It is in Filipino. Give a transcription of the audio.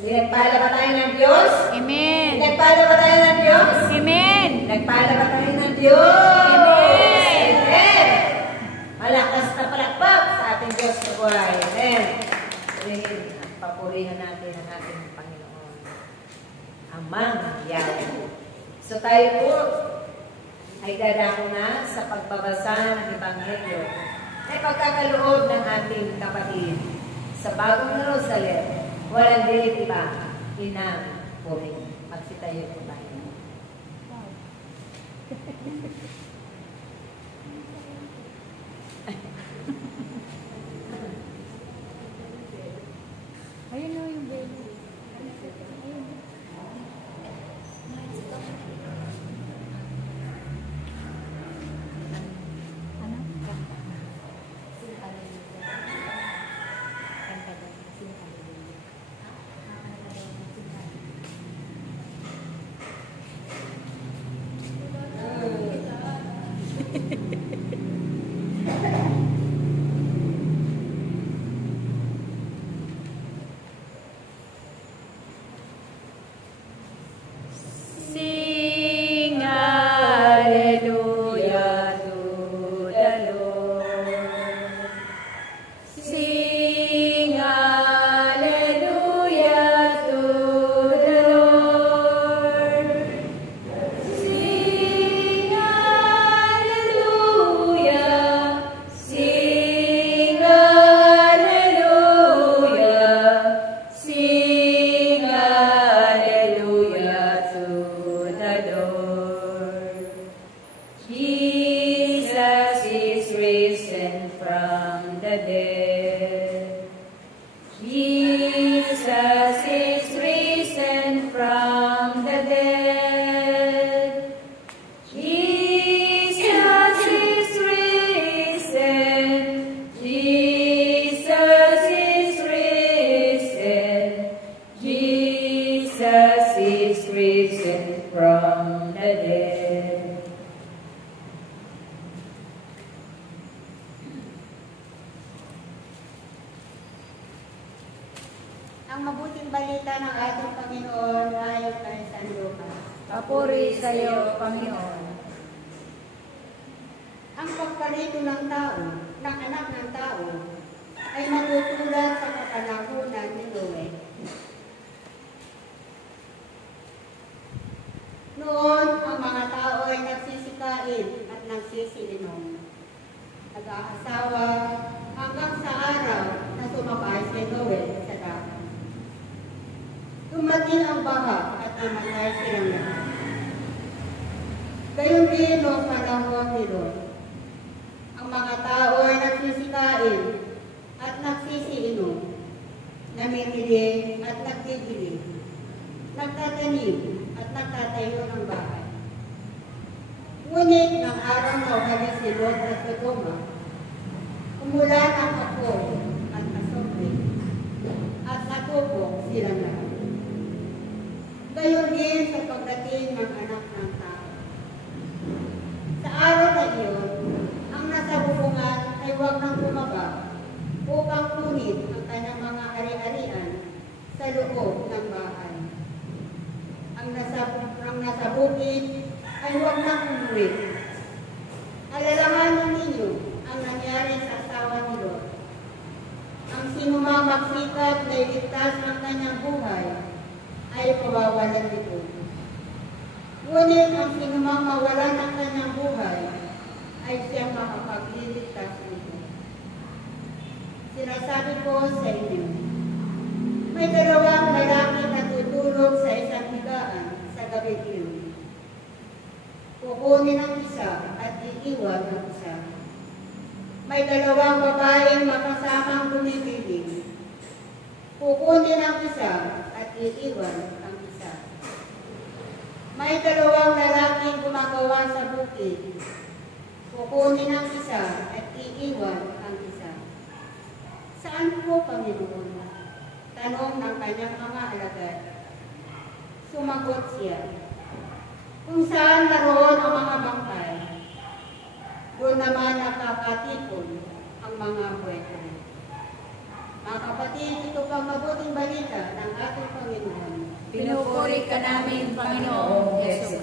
Pinagpala ba tayo ng Diyos? Amen. Pinagpala ba tayo ng Diyos? Amen. Pinagpala ba tayo ng Diyos? Amen. Amen. Malakas na palakpak sa ating Diyos na buhay. Amen. Papurihan natin ang ating Panginoon. Amang Yahweh. So tayo po ay dadako na sa pagbabasa ng Ebanghelyo ay pagkakaloob ng ating kapatid sa bagong Jerusalem. Walang dilit iba, inang puri. Magsitayo po tayo. Ayun na yung baby. Ang mabuting balita ng ating Panginoon ayon kay San Lucas. Papuri sa iyo, Panginoon. Ang pagparito ng tao, ng anak ng tao, ay matutulad sa kapanahunan ni Noe. Noon, ang mga tao ay nagsisikain at nagsisiinom. Nag-aasawa hanggang sa araw na sumakay si Noe sa dagat. Dumating ang baha at namatay silang lahat. Gayon din noong panahon ni Lot. Ang mga tao ay nagsisikain at nagsisiinom, namimili at nagtitili, nagtatanim at nagtatayo ng bahay. Ngunit ng araw na umalis si Lot at Sodoma, umulan ang apoy at asupli at natubok silang lahat. Gayon din sa pagdating ng anak ng tao. Sa araw na iyon, ang nasa bubungan ay huwag nang bumaba upang punit ang kanyang mga ari-arian sa loob ng bahay. Ang nasa bukid ay huwag nang umuwi. Alalahanin ninyo ang nangyari sa asawa ni Lot. Ang sinumang magsikap na iligtas ang kanyang buhay ay pawawalan nito. Ngunit ang sinumang mawalan ng kanyang buhay ay siyang makapagliligtas nito. Sinasabi ko sa inyo, may dalawang lalaki na tutulog sa isang higaan sa gabi iyon. Kukunin ang isa at iiwan ang isa. May dalawang babaeng makasamang bumibiling. Kukunin ang isa at iiwan ang isa. May dalawang lalaking gumagawa sa bukid. Kukunin ang isa at iiwan ang isa. Saan po, Panginoon? Tanong ng kanyang mga alagad. Sumagot siya, kung saan naroon ang mga bangkay, doon naman nakakatipon ang mga buwete. Mga kapatid, ito pang mabuting balita ng ating Panginoon. Pinupuri ka namin, Panginoong Yesu